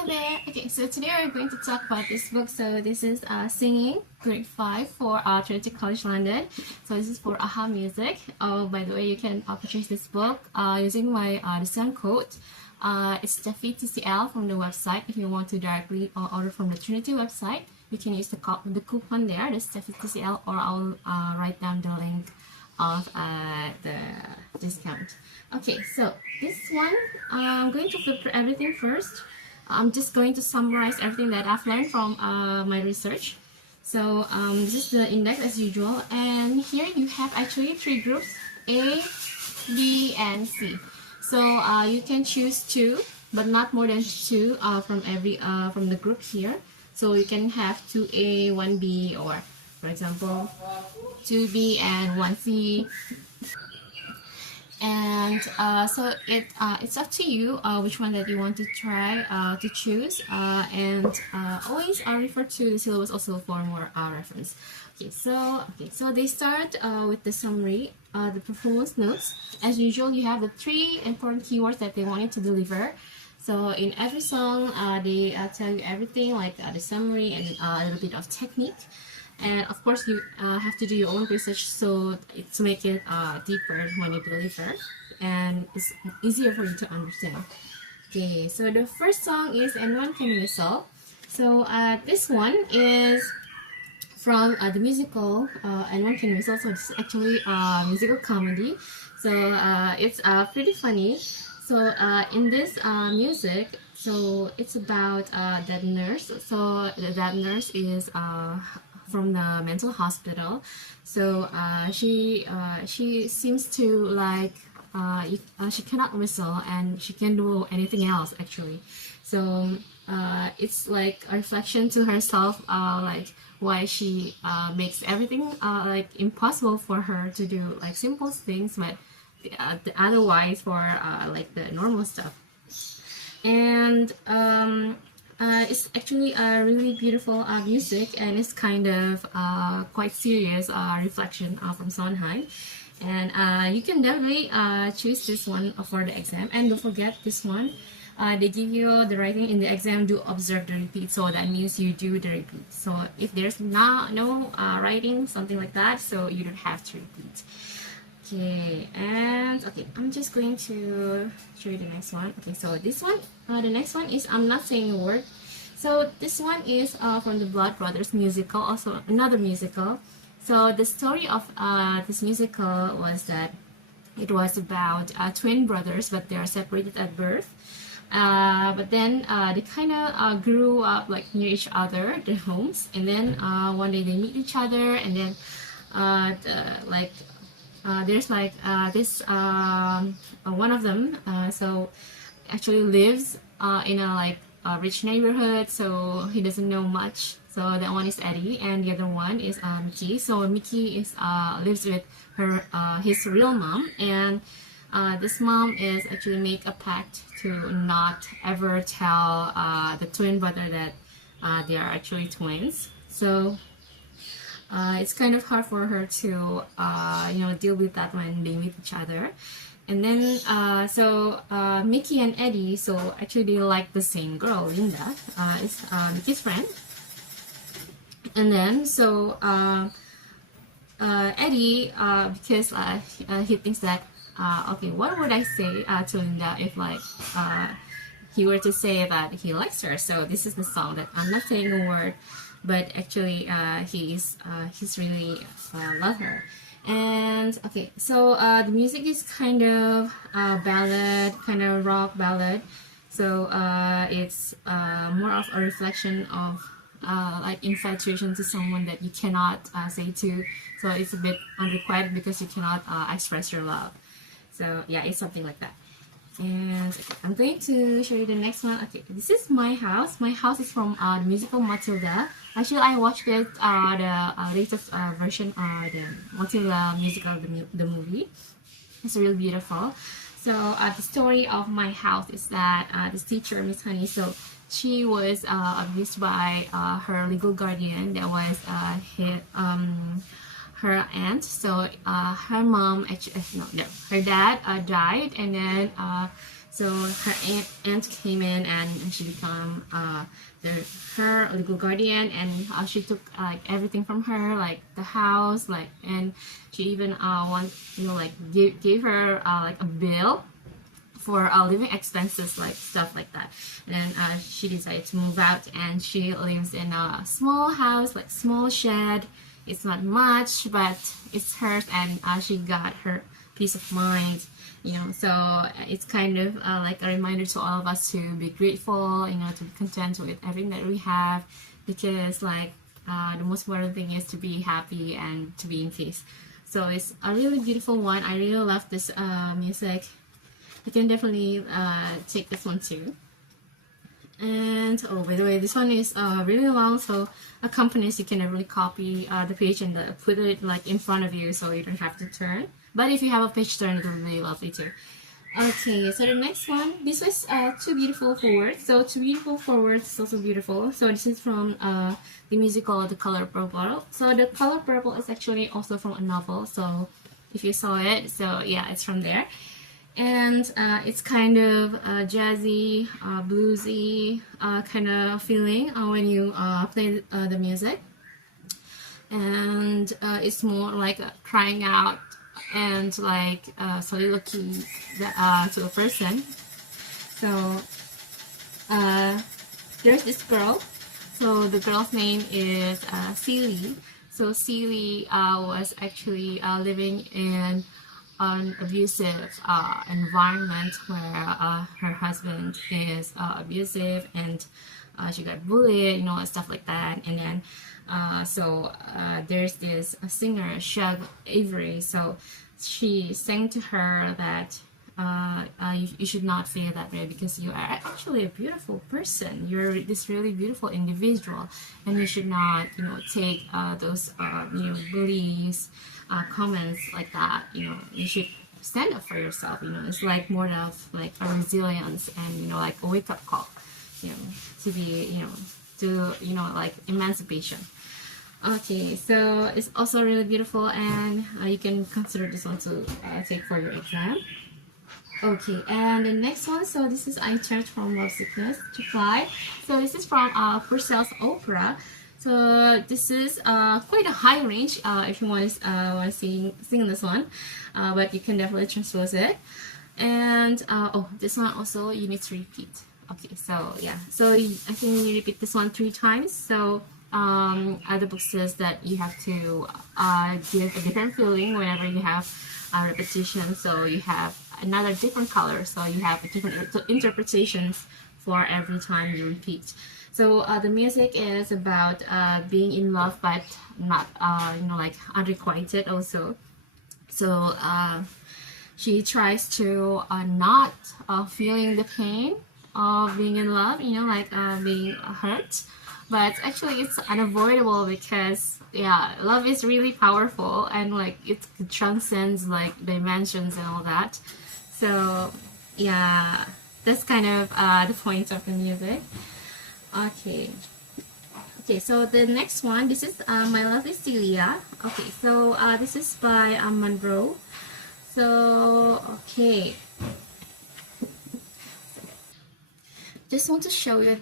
Hi there. Okay, so today we're going to talk about this book. So this is Singing, grade 5 for Trinity College London. So this is for AHA Music. Oh, by the way, you can purchase this book using my discount code. It's Steffi TCL from the website. If you want to directly order from the Trinity website, you can use the coupon there, the Steffi TCL, or I'll write down the link of the discount. Okay, so this one, I'm going to filter everything first. I'm just going to summarize everything that I've learned from my research. So this is the index as usual, and here you have actually 3 groups, A, B, and C. So you can choose 2, but not more than 2 from the group here. So you can have 2A, 1B, or for example 2B and 1C. And so it's up to you which one that you want to try to choose, and always refer to the syllabus also for more reference. So they start with the summary, the performance notes. As usual, you have the 3 important keywords that they want you to deliver. So in every song, they tell you everything, like the summary and a little bit of technique. And of course, you have to do your own research to make it deeper when you deliver, and it's easier for you to understand. Okay, so the first song is Anyone Can Whistle. So this one is from the musical Anyone Can Whistle. So this is actually a musical comedy. So it's pretty funny. So in this music, so it's about that nurse. So that nurse is from the mental hospital. So she seems to like she cannot whistle and she can do anything else actually. So it's like a reflection to herself, like why she makes everything like impossible for her to do like simple things, but otherwise for like the normal stuff. And it's actually a really beautiful music, and it's kind of quite serious reflection from Sondheim. And you can definitely choose this one for the exam. And don't forget this one, they give you the writing in the exam, do observe the repeat. So that means you do the repeat. So if there's no writing, something like that, so you don't have to repeat. Okay, and okay, I'm just going to show you the next one. Okay, so this one, the next one is I'm Not Saying a Word. So this one is from the Blood Brothers musical, also another musical. So the story of this musical was that it was about twin brothers, but they are separated at birth. But then they kind of grew up like near each other, their homes, and then one day they meet each other, and then there's like this one of them so actually lives in a rich neighborhood, so he doesn't know much. So that one is Eddie, and the other one is Mickey. So Mickey is lives with her his real mom, and this mom is actually make a pact to not ever tell the twin brother that they are actually twins. So it's kind of hard for her to deal with that when they meet each other. And then Mickey and Eddie, so actually they like the same girl, Linda, is Mickey's friend. And then so Eddie, because he thinks that okay, what would I say to Linda if like he were to say that he likes her? So this is the song that I'm not saying a word, but actually he's really love her. And okay, so the music is kind of ballad, kind of rock ballad. So it's more of a reflection of like infatuation to someone that you cannot say to. So it's a bit unrequited because you cannot express your love. So yeah, it's something like that. And okay, I'm going to show you the next one. Okay, this is My House. My House is from the musical Matilda. Actually, I watched it, the latest version, the Matilda musical, the movie. It's really beautiful. So the story of My House is that this teacher, Miss Honey, so she was abused by her legal guardian that was her aunt. So her mom actually her dad died, and then So her aunt came in and she became her legal guardian, and she took like everything from her, like the house, like, and she even gave her like a bill for living expenses, like stuff like that. And then she decided to move out, and she lives in a small house, like small shed. It's not much, but it's hers, and she got her peace of mind, you know. So it's kind of like a reminder to all of us to be grateful, you know, to be content with everything that we have, because like the most important thing is to be happy and to be in peace. So it's a really beautiful one. I really love this music. You can definitely take this one too. And oh, by the way, this one is really long, so accompanies you can really copy the page and put it like in front of you, so you don't have to turn. But if you have a page turn, it will be really lovely too. Okay, so the next one, this was Too Beautiful for Words. So Too Beautiful for Words is also beautiful. So this is from the musical The Color Purple. So The Color Purple is actually also from a novel. So if you saw it, so yeah, it's from there. And it's kind of jazzy, bluesy kind of feeling when you play the music. And it's more like crying out and like soliloquy to a person. So there's this girl. So the girl's name is Celie. So Celie was actually living in an abusive environment where her husband is abusive, and she got bullied, you know, and stuff like that. And then there's this singer, Shug Avery. So she sang to her that you should not feel that way, because you are actually a beautiful person. You're this really beautiful individual, and you should not, you know, take those bullies comments like that. You know, you should stand up for yourself. You know, it's like more of like a resilience and, you know, like a wake up call, you know, to be, you know, to, you know, like emancipation. Okay, so it's also really beautiful, and you can consider this one to take for your exam. Okay, and the next one, so this is I Turned from Love Sickness to Fly. So this is from Purcell's opera. So this is quite a high range if you want to sing this one, but you can definitely transpose it. And oh, this one also you need to repeat. Okay, so yeah, so I think you repeat this one 3 times. So the book says that you have to give a different feeling whenever you have a repetition. So you have another different color, so you have different interpretations for every time you repeat. So the music is about being in love, but not you know, like unrequited also. So she tries to not feeling the pain of being in love, you know, like being hurt, but actually it's unavoidable, because yeah, love is really powerful, and like it transcends like dimensions and all that. So yeah, that's kind of the point of the music. Okay, so the next one, this is My Lovely Celia. Okay, so this is by Monroe. So okay, just want to show you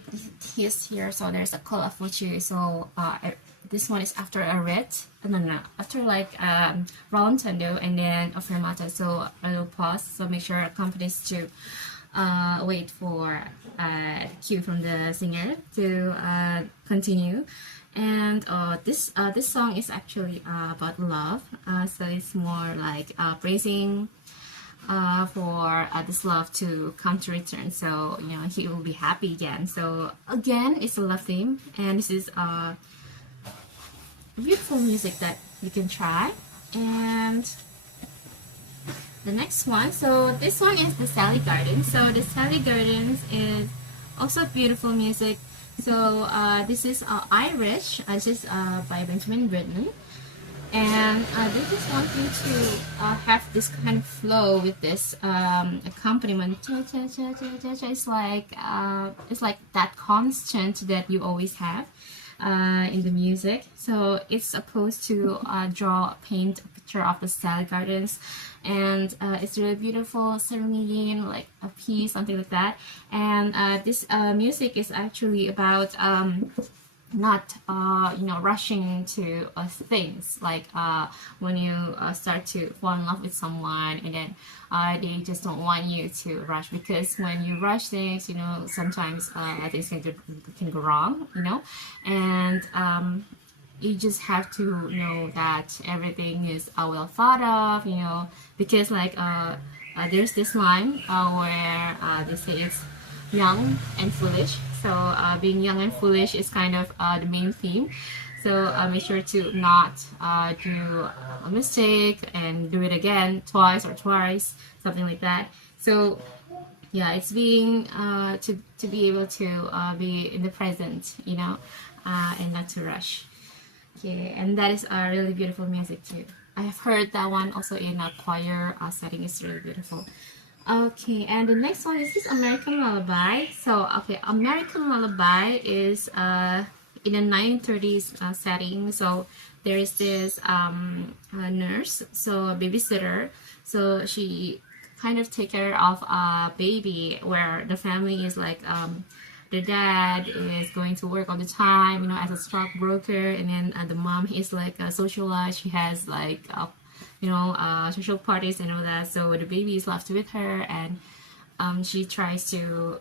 this here. So there's a call of which, so this one is after a ret, no, after like rallentando and then a fermata, so a little pause. So make sure accompanies to wait for cue from the singer to continue. And this song is actually about love. So it's more like praising for this love to come to return. So, you know, he will be happy again. So again, it's a love theme, and this is beautiful music that you can try. And the next one, so this one is the Sally Gardens. So the Sally Gardens is also beautiful music. So this is Irish. This is by Benjamin Britten. And they just want me to have this kind of flow with this accompaniment. It's like that constant that you always have. in the music. So it's supposed to paint a picture of the salad gardens, and it's really beautiful, serene, like a piece, something like that. And this music is actually about not rushing to things like when you start to fall in love with someone, and then they just don't want you to rush, because when you rush things, sometimes things can go wrong, and you just have to know that everything is well thought of, because like there's this line where they say it's young and foolish. So being young and foolish is kind of the main theme. So make sure to not do a mistake and do it again twice or twice, something like that. So yeah, it's being to be able to be in the present, and not to rush. Okay, and that is a really beautiful music too. I have heard that one also in a choir setting. It's really beautiful. Okay, and the next one is this American Lullaby. So, okay, American Lullaby is in a 1930s setting. So there is this nurse, so a babysitter. So she kind of take care of a baby where the family is like the dad is going to work all the time, as a stockbroker, and then the mom is like a socialite. She has like social parties and all that. So the baby is left with her, and she tries to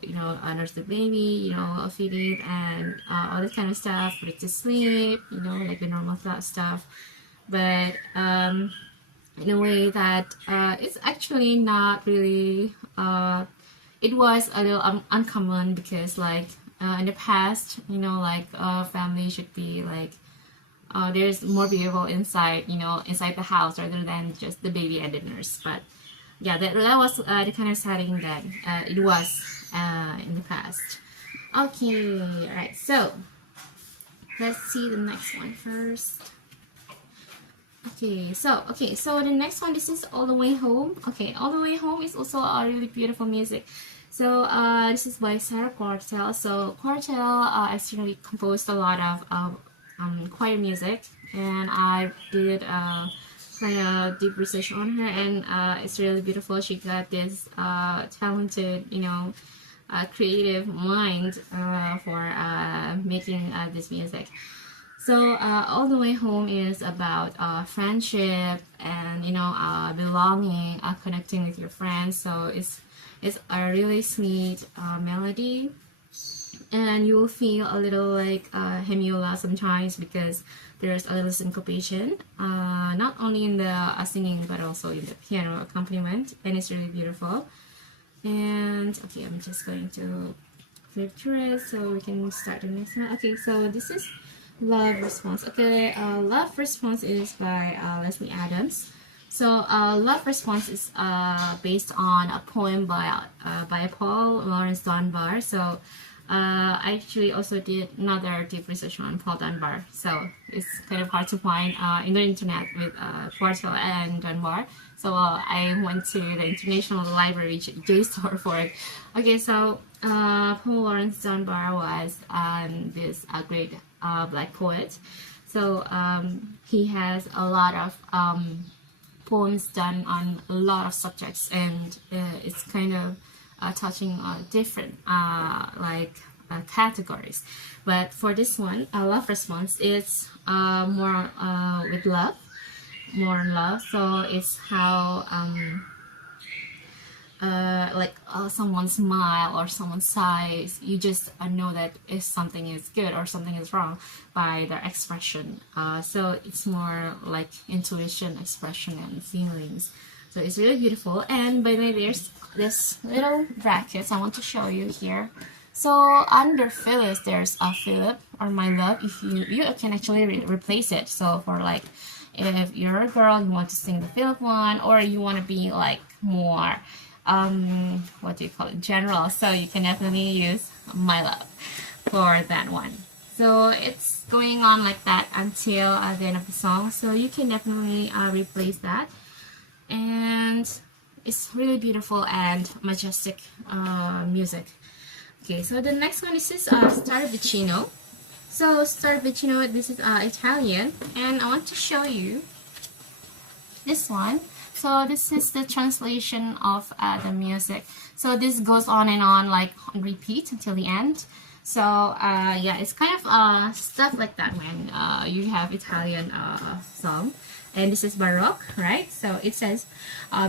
nurse the baby, feed it, and all that kind of stuff, put it to sleep, like the normal stuff. But in a way that it's actually not really it was a little uncommon, because like in the past, family should be like there's more people inside inside the house rather than just the baby and the nurse. But yeah, that was the kind of setting that it was in the past. Okay, all right, so let's see the next one first. Okay, so the next one, this is All the Way Home. Okay, All the Way Home is also a really beautiful music. So this is by Sarah Quartel. So Quartel actually composed a lot of choir music, and I did kind of deep research on her, and it's really beautiful. She got this talented, creative mind for making this music. So All the Way Home is about friendship and belonging, connecting with your friends. So it's a really sweet melody, and you will feel a little like hemiola sometimes, because there's a little syncopation, not only in the singing but also in the piano accompaniment, and it's really beautiful. And okay, I'm just going to flip through it so we can start the next one. Okay, so this is Love Response. Okay, Love Response is by Leslie Adams. So Love Response is based on a poem by Paul Laurence Dunbar. So I actually also did another deep research on Paul Dunbar. So it's kind of hard to find in the internet with Quartel and Dunbar. So I went to the International Library JSTOR for it. Okay, so Paul Laurence Dunbar was this great black poet. So he has a lot of poems done on a lot of subjects, and it's kind of touching on different categories. But for this one, Love Response, it's more with love, more love. So it's how someone smile or someone sighs, you just know that if something is good or something is wrong by their expression. So it's more like intuition, expression, and feelings. So it's really beautiful. And by the way, there's this little brackets I want to show you here. So under Phyllis, there's a Philip or my love. If you can actually replace it. So for like, if you're a girl, you want to sing the Philip one, or you want to be like more what do you call it, general, so you can definitely use my love for that one. So it's going on like that until the end of the song, so you can definitely replace that. And it's really beautiful and majestic music. Okay, so the next one is this Star Vicino. So start with, you know what, this is Italian, and I want to show you this one. So this is the translation of the music. So this goes on and on, like on repeat until the end. So yeah, it's kind of stuff like that when you have Italian song. And this is Baroque, right? So it says,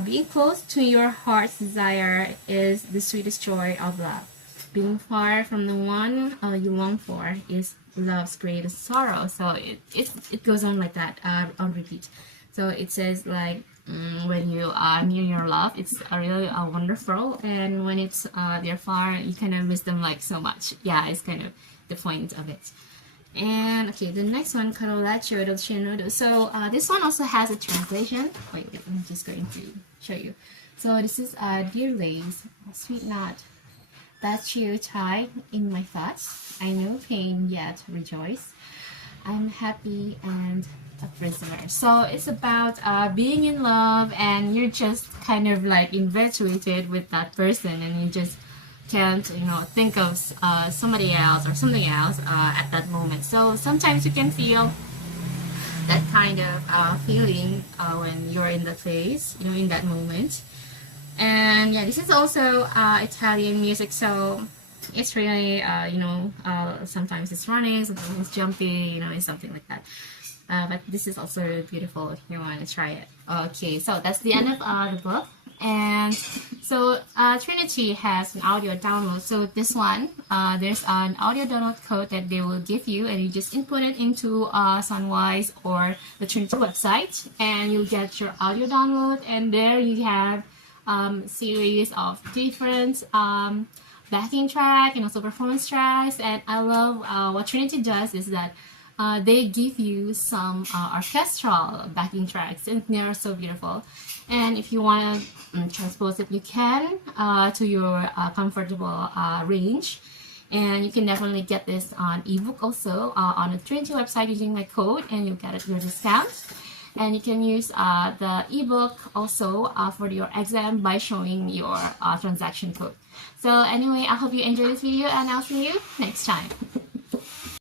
being close to your heart's desire is the sweetest joy of love. Being far from the one you long for is love's greatest sorrow. So it goes on like that on repeat. So it says like, when you are near your love, it's really wonderful, and when it's they're far, you kind of miss them like so much. Yeah, it's kind of the point of it. And okay, the next one, Carolaccio dolce nudo. So this one also has a translation. Wait, I'm just going to show you. So this is dear lace, sweet knot that you tie in my thoughts. I know pain yet rejoice. I'm happy and a prisoner. So it's about being in love, and you're just kind of like infatuated with that person, and you just can't, you know, think of somebody else or something else at that moment. So sometimes you can feel that kind of feeling when you're in the place, you know, in that moment. And yeah, this is also Italian music, so it's really, you know, sometimes it's running, sometimes it's jumping, you know, it's something like that. But this is also really beautiful if you want to try it. Okay, so that's the end of the book. And so Trinity has an audio download. So this one, there's an audio download code that they will give you, and you just input it into Sunwise or the Trinity website, and you'll get your audio download. And there you have series of different backing track and also performance tracks. And I love what Trinity does is that they give you some orchestral backing tracks, and they're so beautiful. And if you want to transpose it, you can to your comfortable range. And you can definitely get this on ebook also on the Trinity website using my code, and you'll get your discount. And you can use the ebook also for your exam by showing your transaction code. So anyway, I hope you enjoyed this video, and I'll see you next time.